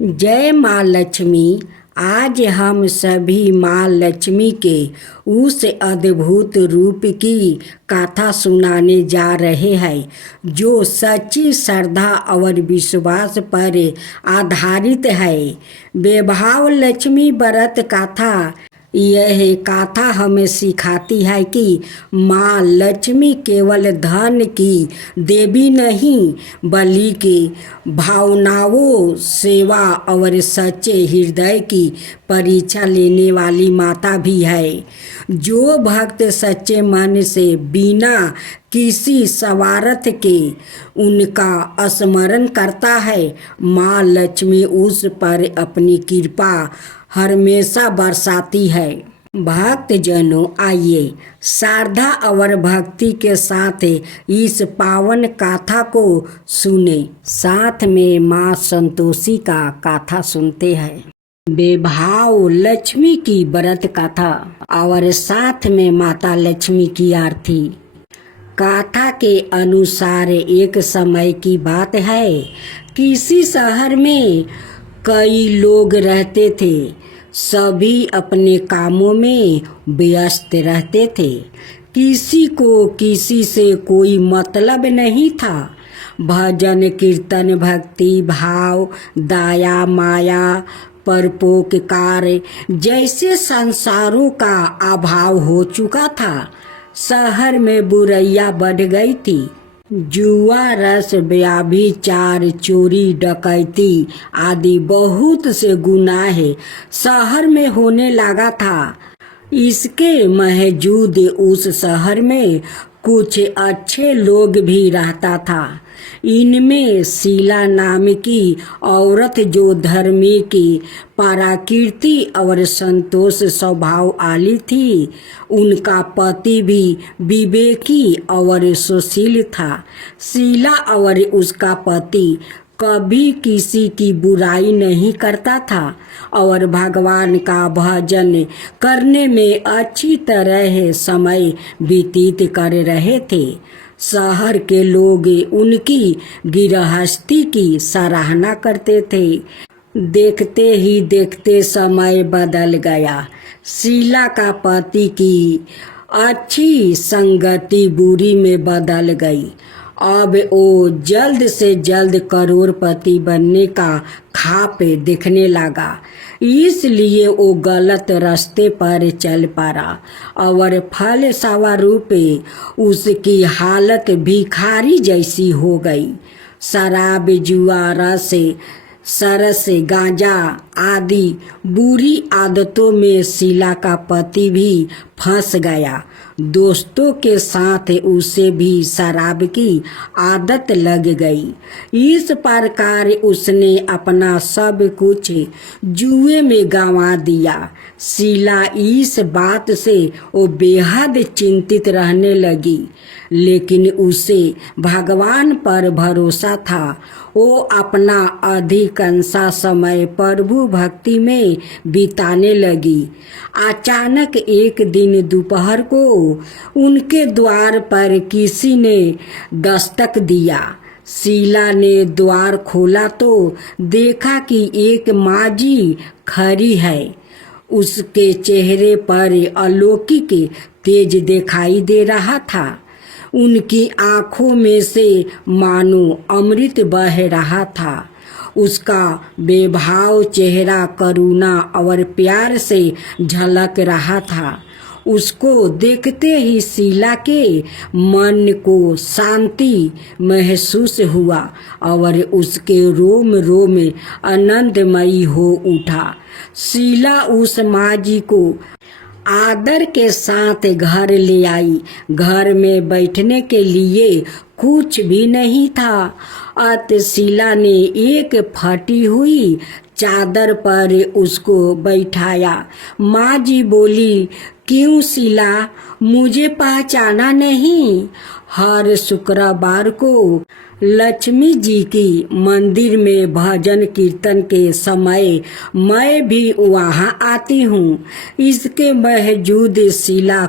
जय माँ लक्ष्मी। आज हम सभी माँ लक्ष्मी के उस अद्भुत रूप की कथा सुनाने जा रहे हैं जो सच्ची श्रद्धा और विश्वास पर आधारित है। वैभव लक्ष्मी व्रत कथा। यह गाथा हमें सिखाती है कि माँ लक्ष्मी केवल धन की देवी नहीं बल्कि भावनाओं, सेवा और सच्चे हृदय की परीक्षा लेने वाली माता भी है। जो भक्त सच्चे मन से बिना किसी स्वार्थ के उनका स्मरण करता है, माँ लक्ष्मी उस पर अपनी कृपा हमेशा बरसाती है। भक्तजनों, आइए श्रद्धा और भक्ति के साथ इस पावन गाथा को सुने। साथ में माँ संतोषी का गाथा सुनते हैं। वैभव लक्ष्मी की व्रत कथा और साथ में माता लक्ष्मी की आरती। गाथा के अनुसार एक समय की बात है। किसी शहर में कई लोग रहते थे। सभी अपने कामों में व्यस्त रहते थे। किसी को किसी से कोई मतलब नहीं था। भजन कीर्तन, भक्ति भाव, दया माया, परोपकार जैसे संसारों का अभाव हो चुका था। शहर में बुराइयां बढ़ गई थी। जुआ, रस, व्यभिचार, चोरी, डकैती आदि बहुत से गुनाह शहर में होने लगा था। इसके बावजूद उस शहर में कुछ अच्छे लोग भी रहता था। इनमें शीला नाम की औरत जो धर्मी की पराकीर्ति और संतोष स्वभाव वाली थी, उनका पति भी विवेकी और सुशील था। शीला और उसका पति कभी किसी की बुराई नहीं करता था और भगवान का भजन करने में अच्छी तरह समय व्यतीत कर रहे थे। शहर के लोग उनकी गृहस्थी की सराहना करते थे। देखते ही देखते समय बदल गया। शीला का पति की अच्छी संगति बुरी में बदल गई। अब वो जल्द से जल्द करोड़पति बनने का ख्वाब देखने लगा। इसलिए वो गलत रास्ते पर चल पड़ा और फलस्वरूप उसकी हालत भिखारी जैसी हो गई। शराब, जुआ, रस, सरस, गांजा आदि बुरी आदतों में शीला का पति भी फंस गया। दोस्तों के साथ उसे भी शराब की आदत लग गई। इस प्रकार उसने अपना सब कुछ जुए में गंवा दिया। शीला इस बात से वो बेहद चिंतित रहने लगी, लेकिन उसे भगवान पर भरोसा था। वो अपना अधिकांश समय प्रभु भक्ति में बिताने लगी। अचानक एक दिन दोपहर को उनके द्वार पर किसी ने दस्तक दिया। शीला ने द्वार खोला तो देखा कि एक माजी खड़ी है। उसके चेहरे पर अलौकिक तेज दिखाई दे रहा था। उनकी आंखों में से मानो अमृत बह रहा था। उसका बेभाव चेहरा करुणा और प्यार से झलक रहा था। उसको देखते ही शीला के मन को शांति महसूस हुआ और उसके रोम रोम आनंदमयी हो उठा। शीला उस माजी को आदर के साथ घर ले आई। घर में बैठने के लिए कुछ भी नहीं था। अतः शीला ने एक फटी हुई चादर पर उसको बैठाया। माँ जी बोली, क्यों शीला, मुझे पहचाना नहीं? हर शुक्रवार को लक्ष्मी जी की मंदिर में भजन कीर्तन के समय मैं भी वहाँ आती हूँ। इसके बावजूद शीला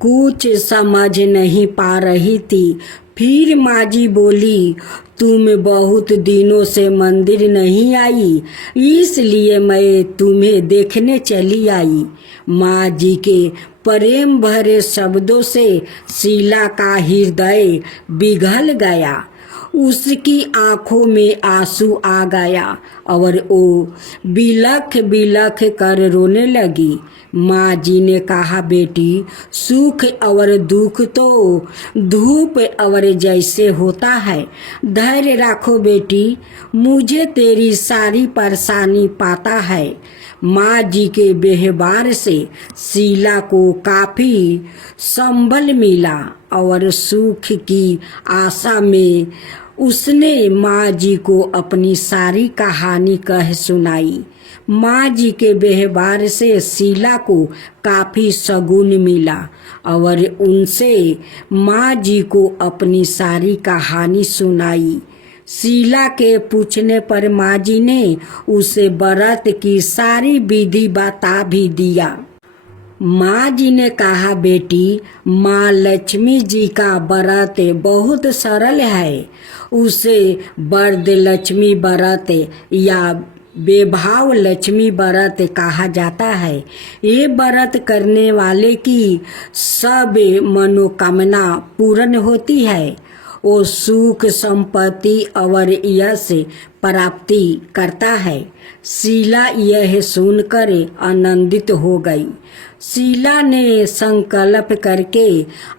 कुछ समझ नहीं पा रही थी। फिर माँ जी बोली, तुम बहुत दिनों से मंदिर नहीं आई, इसलिए मैं तुम्हें देखने चली आई। माँ जी के प्रेम भरे शब्दों से शीला का हृदय पिघल गया। उसकी आंखों में आंसू आ गया और वो बिलख बिलख कर रोने लगी। माँ जी ने कहा, बेटी, सुख और दुख तो धूप और जैसे होता है, धैर्य रखो बेटी, मुझे तेरी सारी परेशानी पता है। माँ जी के व्यवहार से शीला को काफ़ी संबल मिला और सुख की आशा में उसने माँ जी को अपनी सारी कहानी कह सुनाई। माँ जी के व्यवहार से शीला को काफ़ी शगुन मिला और उनसे माँ जी को अपनी सारी कहानी सुनाई। शीला के पूछने पर माँ जी ने उसे व्रत की सारी विधि बता भी दिया। माँ जी ने कहा, बेटी, माँ लक्ष्मी जी का व्रत बहुत सरल है। उसे वरद लक्ष्मी व्रत या बेभाव लक्ष्मी व्रत कहा जाता है। ये व्रत करने वाले की सब मनोकामना पूर्ण होती है। वो सुख संपत्ति और यश प्राप्ति करता है। शीला यह सुनकर आनंदित हो गई। शीला ने संकल्प करके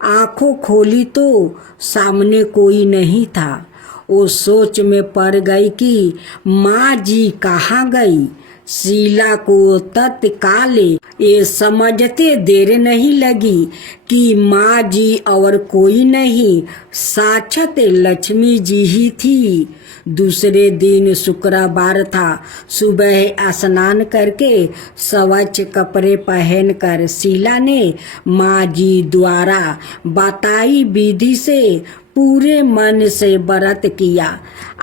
आंखों खोली तो सामने कोई नहीं था। वो सोच में पड़ गई कि माँ जी कहाँ गई। शीला को तत्काल ये समझते देर नहीं लगी कि माँ जी और कोई नहीं, साक्षात लक्ष्मी जी ही थी। दूसरे दिन शुक्रवार था। सुबह स्नान करके स्वच्छ कपड़े पहनकर शीला ने माँ जी द्वारा बताई विधि से पूरे मन से व्रत किया।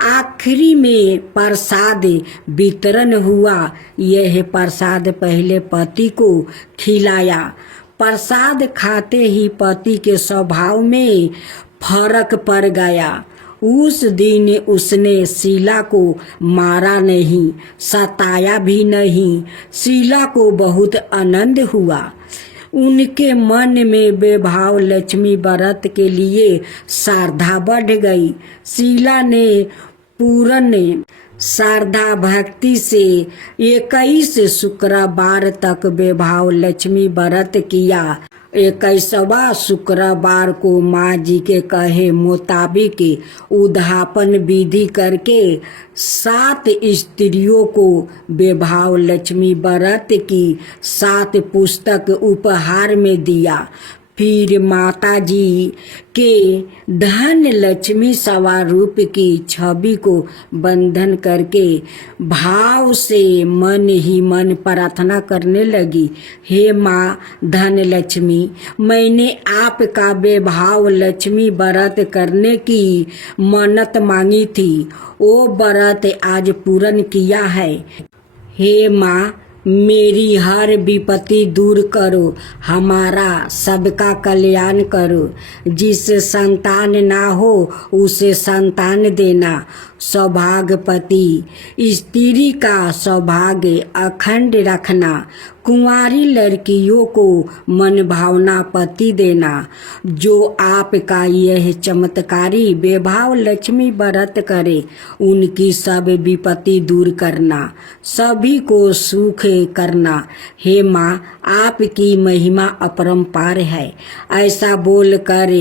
आखिरी में प्रसाद वितरण हुआ। यह प्रसाद पहले पति को खिलाया। प्रसाद खाते ही पति के स्वभाव में फर्क पड़ गया। उस दिन उसने शीला को मारा नहीं, सताया भी नहीं। शीला को बहुत आनंद हुआ। उनके मन में बेभाव लक्ष्मी व्रत के लिए श्रद्धा बढ़ गई। शीला ने पूर्ण श्रद्धा भक्ति से 21 शुक्रवार तक बेभाव लक्ष्मी व्रत किया। 21वां शुक्रवार को माँ जी के कहे मुताबिक उद्यापन विधि करके 7 स्त्रियों को बेभाव लक्ष्मी व्रत की 7 पुस्तक उपहार में दिया। फिर माता जी के धन लक्ष्मी स्वरूप की छवि को बंधन करके भाव से मन ही मन प्रार्थना करने लगी, हे माँ धन लक्ष्मी, मैंने आपका बेभाव लक्ष्मी व्रत करने की मन्नत मांगी थी। वो व्रत आज पूर्ण किया है। हे माँ, मेरी हर विपत्ति दूर करो, हमारा सबका कल्याण करो। जिसे संतान ना हो उसे संतान देना। सौभाग्यपति स्त्री का सौभाग्य अखंड रखना। कुंवारी लड़कियों को मन भावना पति देना। जो आपका यह चमत्कारी बेभाव लक्ष्मी व्रत करे, उनकी सब विपत्ति दूर करना, सभी को सुख करना। हे माँ, आपकी महिमा अपरंपार है। ऐसा बोल कर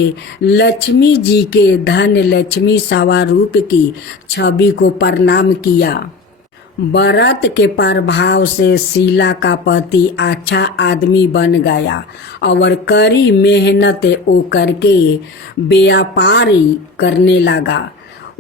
लक्ष्मी जी के धन लक्ष्मी स्वरूप की छवि को प्रणाम किया। व्रत के प्रभाव से शीला का पति अच्छा आदमी बन गया और कड़ी मेहनत वो करके व्यापारी करने लगा।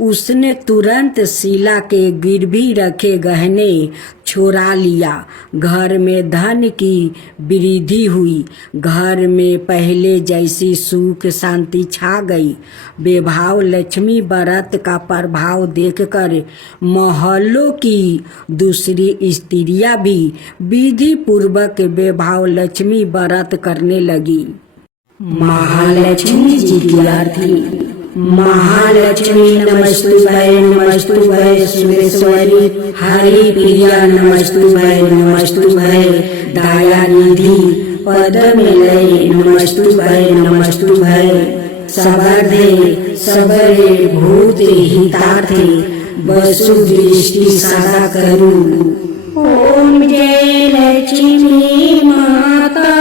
उसने तुरंत शीला के गिरवी रखे गहने छोड़ा लिया। घर में धन की वृद्धि हुई। घर में पहले जैसी सुख शांति छा गई। बेभाव लक्ष्मी व्रत का प्रभाव देखकर मोहल्लों की दूसरी स्त्रियां भी विधि पूर्वक बेभाव लक्ष्मी व्रत करने लगी। महालक्ष्मी जी की आरती। महालक्ष्मी नमस्तुभ्ये सुरेश्वरी हरिप्रिया नमस्तुभ्ये दयानिधि पद्मलये नमस्तुभ्ये सबर्धे सबरे भूते हितार्थे वसुदृष्टि सदा करू। ओम जय लक्ष्मी माता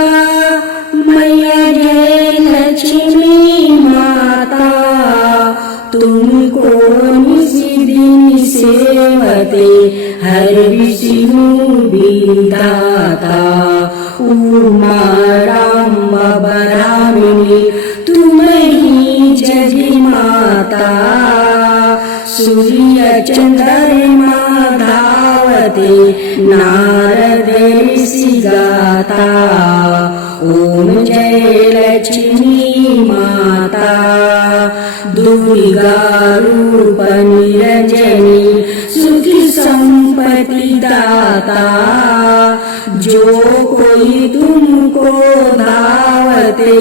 मैया जय लक्ष्मी माता तुमको निशिदिन सेवते हर विष्णु विधाता उमा राम बरामिनी तुम ही जगी माता सूर्य चंद्रमा धावते नारद ऋषि गाता ओम जय लक्ष्मी माता दुर्गा रूप निरंजनी सुखी संपत्ति दाता जो कोई तुमको धावते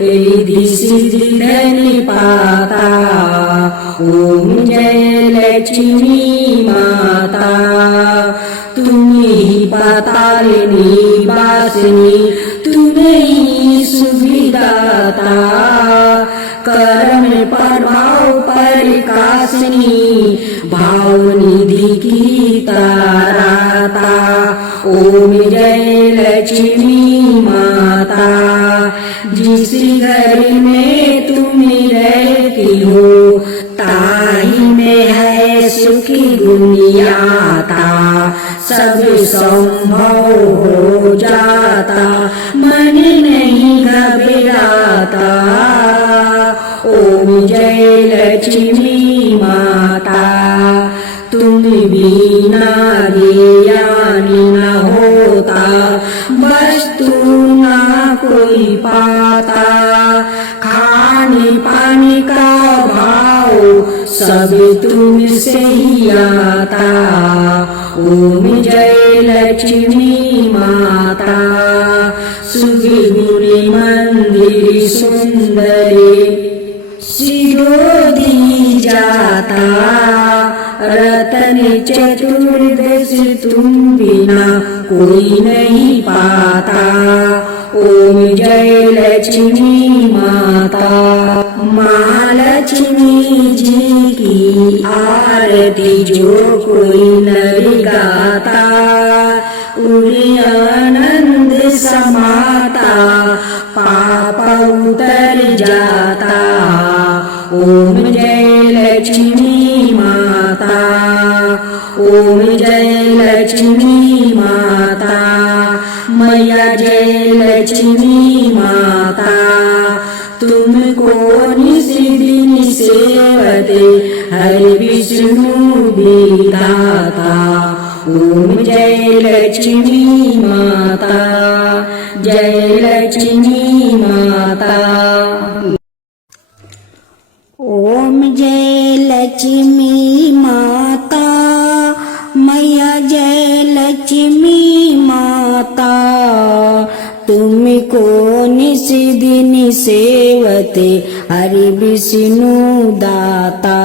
रिद्धि सिद्धि धन पाता ओम जय लक्ष्मी माता तुम ही पातालिनी वासिनी तुम ही सुविदाता कर्म प्रभाव प्रकाशिनी भाव निधि की ताराता ओम जय लक्ष्मी माता जिस घर में तुम रहती हो ताही में है सुखी दुनियाता सब संभव हो जाता मन नहीं घबराता ओम जय लक्ष्मी माता तुम बिना ज्ञानी न होता वस्तु ना कोई पाता खाने पानी का भाव सब तुमसे ही आता ओम जय लक्ष्मी माता सुखी गुणी मंदिर सुंदरी शिरोधी जाता रतन चतुर्दशी तुम बिना कोई नहीं पाता ओम जय लक्ष्मी माता महालक्ष्मी जी की आरती जो कोई नर गाता उन्हें आनंद समाता पाप उतर जाता ओम जय लक्ष्मी माता ओम जय लक्ष्मी माता मैया जय लक्ष्मी माता तुमको निशिदिन सेवते हर विष्णु विधाता ओम जय लक्ष्मी माता जय लक्ष्मी माता। ओम जय लक्ष्मी माता मैया जय लक्ष्मी माता तुमको निशिदिन सेवते हरि विष्णु दाता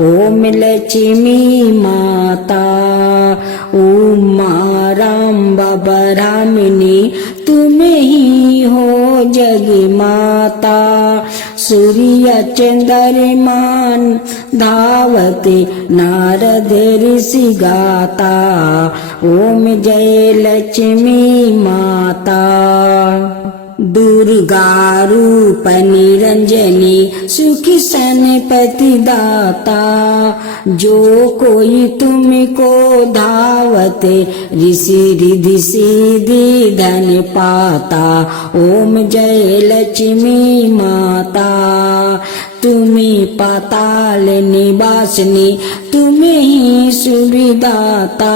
ओम लक्ष्मी माता उमा राम बरामिनी तुम ही हो जगी माता सूर्य चंद्रमा धावते नारद ऋषि गाता ओम जय लक्ष्मी माता दुर्गा रूप निरंजनी सुखी संपत्ति दाता जो कोई तुमको धावते ऋषि रिद्धि सिद्धि धन पाता ओम जय लक्ष्मी माता तुम्हें पाताल निवासिनी तुम्हें ही सुविदाता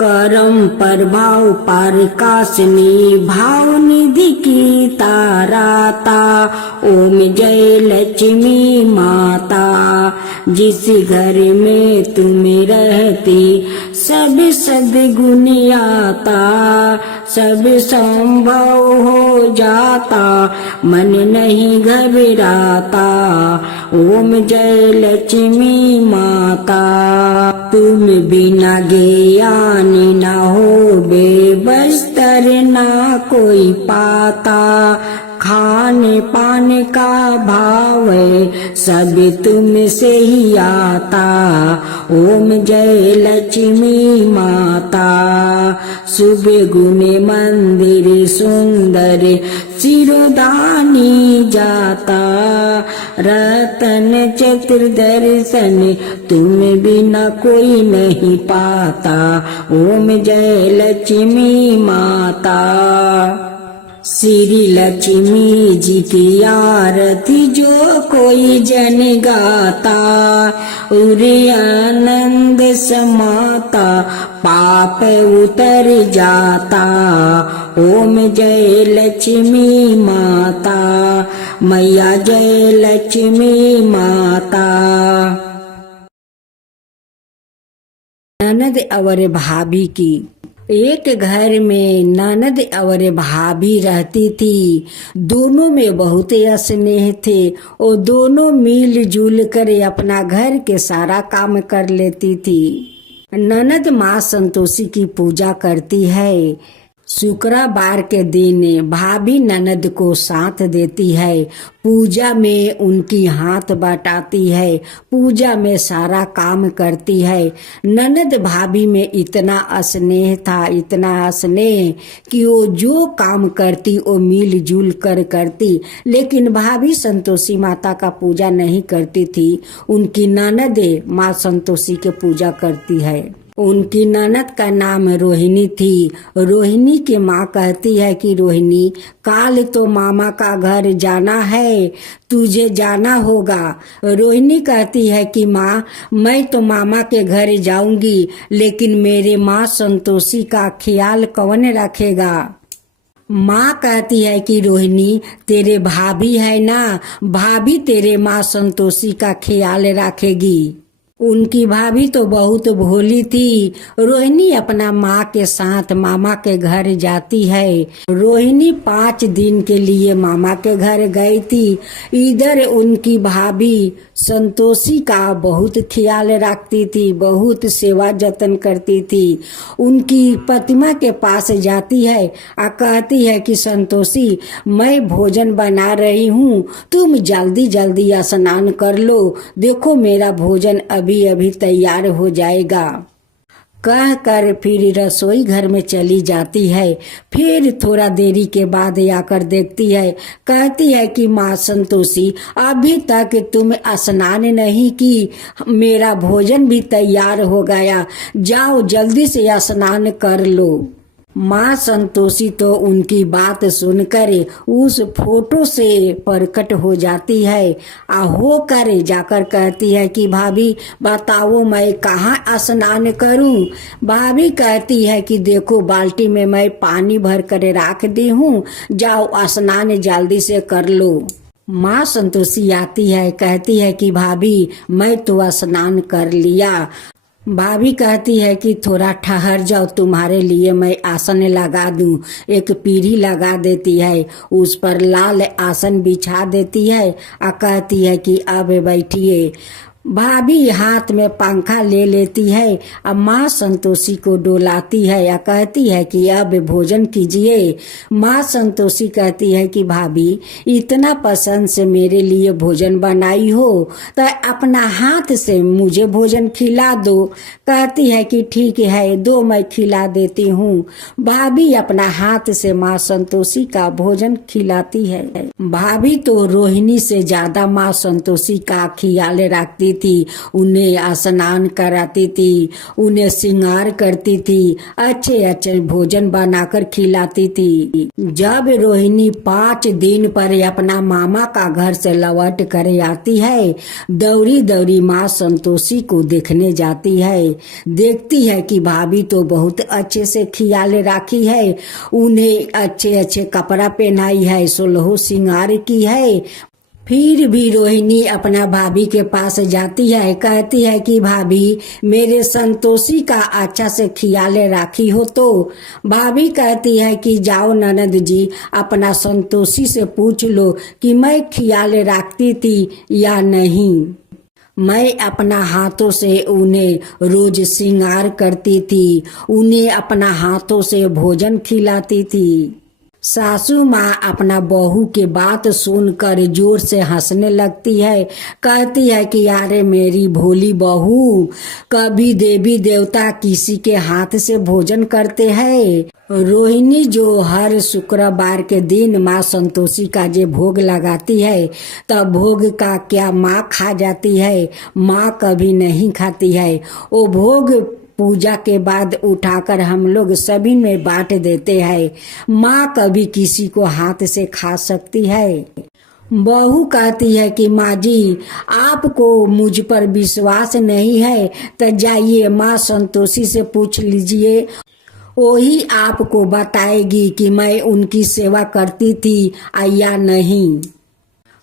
करम प्रभाव प्रकाशिनी भाव निधि की ताराता ओम जय लक्ष्मी माता जिस घर में तुम रहते सब सद्गुण आता, सब संभव हो जाता, मन नहीं घबराता। ओम जय लक्ष्मी माता। तुम बिना ज्ञान न हो बेबस्तर ना कोई पाता, खाने पाने का भाव सब तुमसे ही आता। ओम जय लक्ष्मी माता। शुभ गुण मंदिर सुंदर सिरोधानी जाता, रतन चतुर्दर्शन तुम बिना कोई नहीं पाता। ओम जय लक्ष्मी माता। श्री लक्ष्मी जी की आरती जो कोई जन गाता, उरे आनंद समाता, पाप उतर जाता। ओम जय लक्ष्मी माता। मैया जय लक्ष्मी माता। ननद और भाभी की। एक घर में ननद और भाभी रहती थी। दोनों में बहुत स्नेह थे और दोनों मिलजुल कर अपना घर के सारा काम कर लेती थी। ननद माँ संतोषी की पूजा करती है। शुक्रवार के दिन भाभी ननद को साथ देती है। पूजा में उनकी हाथ बटाती है, पूजा में सारा काम करती है। ननद भाभी में इतना स्नेह था, इतना स्नेह कि वो जो काम करती वो मिलजुल कर करती। लेकिन भाभी संतोषी माता का पूजा नहीं करती थी, उनकी ननद माँ संतोषी की पूजा करती है। उनकी ननद का नाम रोहिणी थी। रोहिणी की माँ कहती है कि रोहिणी, काल तो मामा का घर जाना है, तुझे जाना होगा। रोहिणी कहती है कि माँ, मैं तो मामा के घर जाऊंगी, लेकिन मेरे माँ संतोषी का ख्याल कौन रखेगा। माँ कहती है कि रोहिणी, तेरे भाभी है ना, भाभी तेरे माँ संतोषी का ख्याल रखेगी। उनकी भाभी तो बहुत भोली थी। रोहिणी अपना माँ के साथ मामा के घर जाती है। रोहिणी 5 दिन के लिए मामा के घर गई थी। इधर उनकी भाभी संतोषी का बहुत ख्याल रखती थी, बहुत सेवा जतन करती थी। उनकी प्रतिमा के पास जाती है और कहती है कि संतोषी, मैं भोजन बना रही हूँ, तुम जल्दी जल्दी स्नान कर लो, देखो मेरा भोजन अभी तैयार हो जाएगा। कह कर फिर रसोई घर में चली जाती है। फिर थोड़ा देरी के बाद आकर देखती है, कहती है कि माँ संतोषी, अभी तक तुम स्नान नहीं की, मेरा भोजन भी तैयार हो गया, जाओ जल्दी से स्नान कर लो। माँ संतोषी तो उनकी बात सुनकर उस फोटो से प्रकट हो जाती है। होकर जाकर कहती है कि भाभी बताओ मैं कहाँ स्नान करूं। भाभी कहती है कि देखो बाल्टी में मैं पानी भर कर रख दी हूँ, जाओ स्नान जल्दी से कर लो। माँ संतोषी आती है, कहती है कि भाभी मैं तो स्नान कर लिया। भाभी कहती है कि थोड़ा ठहर जाओ, तुम्हारे लिए मैं आसन लगा दूं। एक पीढ़ी लगा देती है, उस पर लाल आसन बिछा देती है और कहती है कि अब बैठिए। भाभी हाथ में पंखा ले लेती है और माँ संतोषी को डोलाती है या कहती है कि अब भोजन कीजिए। माँ संतोषी कहती है कि भाभी इतना पसंद से मेरे लिए भोजन बनाई हो तो अपना हाथ से मुझे भोजन खिला दो। कहती है कि ठीक है, दो मैं खिला देती हूँ। भाभी अपना हाथ से माँ संतोषी का भोजन खिलाती है। भाभी तो रोहिणी से ज्यादा माँ संतोषी का ख्याल रखती थी, उन्हें स्नान कराती थी, उन्हें श्रृंगार करती थी, अच्छे अच्छे भोजन बनाकर खिलाती थी। जब रोहिणी 5 दिन पर अपना मामा का घर से लौट कर आती है, दौड़ी दौड़ी माँ संतोषी को देखने जाती है। देखती है कि भाभी तो बहुत अच्छे से ख्याल राखी है, उन्हें अच्छे अच्छे कपड़ा पहनाई है, सोलहो श्रृंगार की है। फिर भी रोहिणी अपना भाभी के पास जाती है, कहती है कि भाभी मेरे संतोषी का अच्छा से ख्याल राखी हो। तो भाभी कहती है कि जाओ ननद जी, अपना संतोषी से पूछ लो कि मैं ख्याल रखती थी या नहीं। मैं अपना हाथों से उन्हें रोज श्रृंगार करती थी, उन्हें अपना हाथों से भोजन खिलाती थी। सासू माँ अपना बहू के बात सुनकर जोर से हंसने लगती है, कहती है कि यारे मेरी भोली बहू, कभी देवी देवता किसी के हाथ से भोजन करते हैं। रोहिणी जो हर शुक्रवार के दिन माँ संतोषी का जे भोग लगाती है, तब भोग का क्या माँ खा जाती है, माँ कभी नहीं खाती है। वो भोग पूजा के बाद उठाकर हम लोग सभी में बांट देते हैं। माँ कभी किसी को हाथ से खा सकती है। बहू कहती है कि माँ जी, आपको मुझ पर विश्वास नहीं है तो जाइए माँ संतोषी से पूछ लीजिए, वही आपको बताएगी कि मैं उनकी सेवा करती थी या नहीं,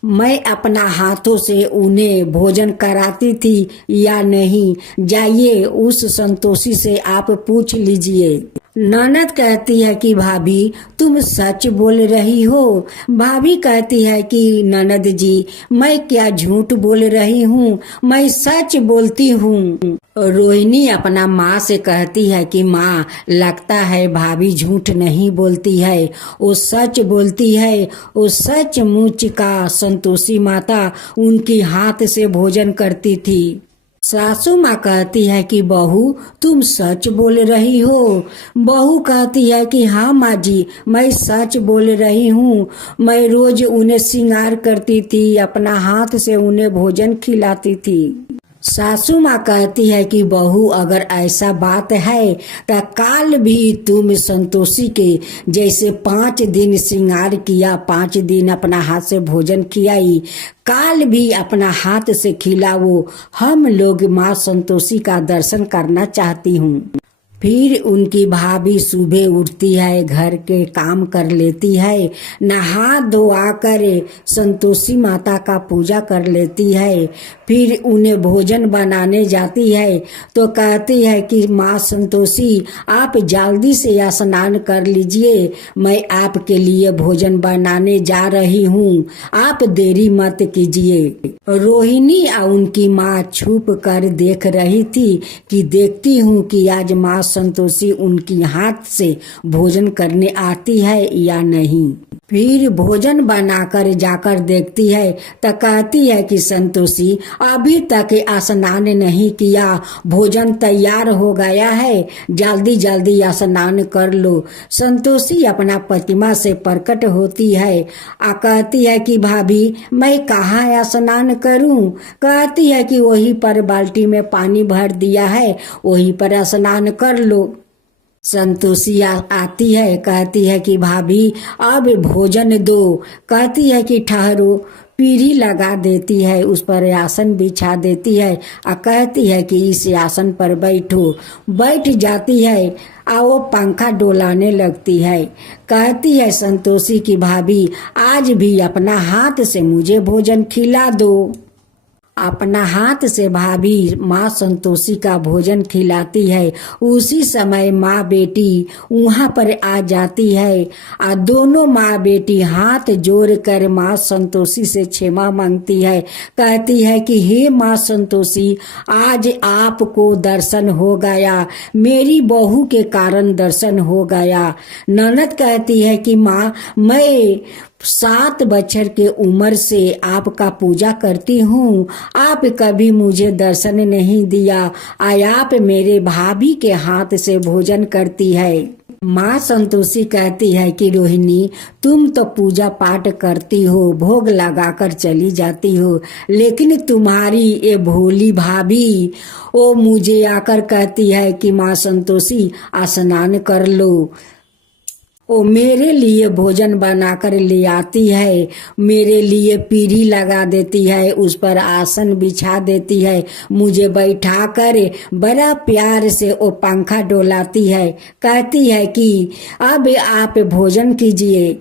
मैं अपना हाथों से उन्हें भोजन कराती थी या नहीं। जाइए उस संतोषी से आप पूछ लीजिए। ननद कहती है कि भाभी तुम सच बोल रही हो। भाभी कहती है कि ननद जी, मैं क्या झूठ बोल रही हूँ, मैं सच बोलती हूँ। रोहिणी अपना माँ से कहती है कि माँ, लगता है भाभी झूठ नहीं बोलती है, वो सच बोलती है। वो सचमुच का संतोषी माता उनकी हाथ से भोजन करती थी। सासू माँ कहती है कि बहू तुम सच बोल रही हो। बहू कहती है कि हाँ माँ जी, मैं सच बोल रही हूँ, मैं रोज उन्हें श्रृंगार करती थी, अपना हाथ से उन्हें भोजन खिलाती थी। सासू माँ कहती है कि बहू अगर ऐसा बात है तो काल भी तुम संतोषी के जैसे 5 दिन श्रृंगार किया, 5 दिन अपना हाथ से भोजन खिलाई, काल भी अपना हाथ से खिलाओ। हम लोग माँ संतोषी का दर्शन करना चाहती हूँ। फिर उनकी भाभी सुबह उठती है, घर के काम कर लेती है, नहा धोआ कर संतोषी माता का पूजा कर लेती है। फिर उन्हें भोजन बनाने जाती है तो कहती है कि माँ संतोषी, आप जल्दी से स्नान कर लीजिए, मैं आपके लिए भोजन बनाने जा रही हूँ, आप देरी मत कीजिए। रोहिणी और उनकी माँ छुप कर देख रही थी कि देखती हूँ कि आज माँ संतोषी उनकी हाथ से भोजन करने आती है या नहीं। फिर भोजन बनाकर जाकर देखती है तो कहती है कि संतोषी, अभी तक स्नान नहीं किया, भोजन तैयार हो गया है, जल्दी जल्दी स्नान कर लो। संतोषी अपना प्रतिमा से प्रकट होती है कहती है कि भाभी मैं कहाँ स्नान करूं। कहती है कि वहीं पर बाल्टी में पानी भर दिया है, वहीं पर स्नान कर लो। संतोषी आती है, कहती है कि भाभी अब भोजन दो। कहती है कि ठहरो, पीढ़ी लगा देती है, उस पर आसन बिछा देती है और कहती है कि इस आसन पर बैठो। बैठ जाती है और वो पंखा डोलाने लगती है। कहती है संतोषी की भाभी आज भी अपना हाथ से मुझे भोजन खिला दो। अपना हाथ से भाभी माँ संतोषी का भोजन खिलाती है। उसी समय माँ बेटी वहाँ पर आ जाती है और दोनों माँ बेटी हाथ जोड़कर माँ संतोषी से क्षमा मांगती है। कहती है कि हे माँ संतोषी, आज आपको दर्शन हो गया, मेरी बहू के कारण दर्शन हो गया। ननद कहती है कि माँ, मैं 7 बछर के उम्र से आपका पूजा करती हूँ, आप कभी मुझे दर्शन नहीं दिया, आप मेरे भाभी के हाथ से भोजन करती है। माँ संतोषी कहती है कि रोहिणी, तुम तो पूजा पाठ करती हो, भोग लगाकर चली जाती हो, लेकिन तुम्हारी ये भोली भाभी वो मुझे आकर कहती है कि माँ संतोषी स्नान कर लो। वो मेरे लिए भोजन बनाकर ले आती है, मेरे लिए पीढ़ी लगा देती है, उस पर आसन बिछा देती है, मुझे बैठा कर बड़ा प्यार से वो पंखा डोलाती है। कहती है कि अब आप भोजन कीजिए।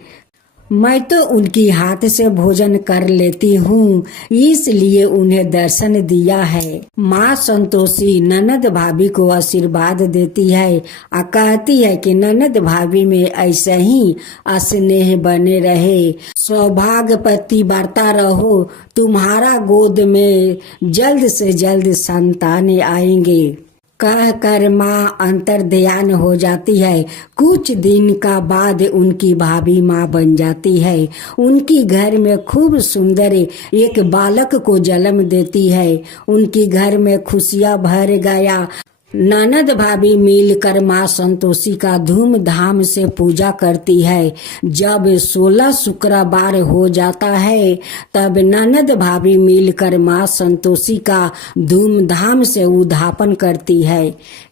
मैं तो उनकी हाथ से भोजन कर लेती हूँ, इसलिए उन्हें दर्शन दिया है। माँ संतोषी ननद भाभी को आशीर्वाद देती है और कहती है कि ननद भाभी में ऐसे ही स्नेह बने रहे, सौभाग्यवती बढ़ता रहो, तुम्हारा गोद में जल्द से जल्द संतान आएंगे। कह कर माँ अंतर्ध्यान हो जाती है। कुछ दिन का बाद उनकी भाभी माँ बन जाती है। उनकी घर में खूब सुंदर एक बालक को जन्म देती है। उनकी घर में खुशियाँ भर गया। ननद भाभी मिलकर माँ संतोषी का धूमधाम से पूजा करती है। जब 16 शुक्रवार हो जाता है तब ननद भाभी मिलकर माँ संतोषी का धूमधाम से उद्यापन करती है।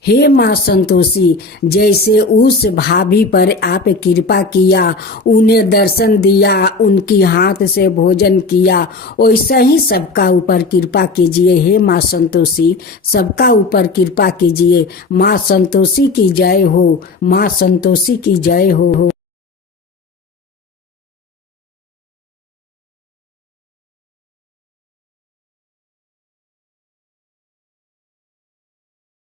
हे माँ संतोषी, जैसे उस भाभी पर आप कृपा किया, उन्हें दर्शन दिया, उनकी हाथ से भोजन किया, वैसा ही सबका ऊपर कृपा कीजिए। हे माँ संतोषी, सबका ऊपर कृपा कीजिए। माँ संतोषी की जय हो, माँ संतोषी की जय हो।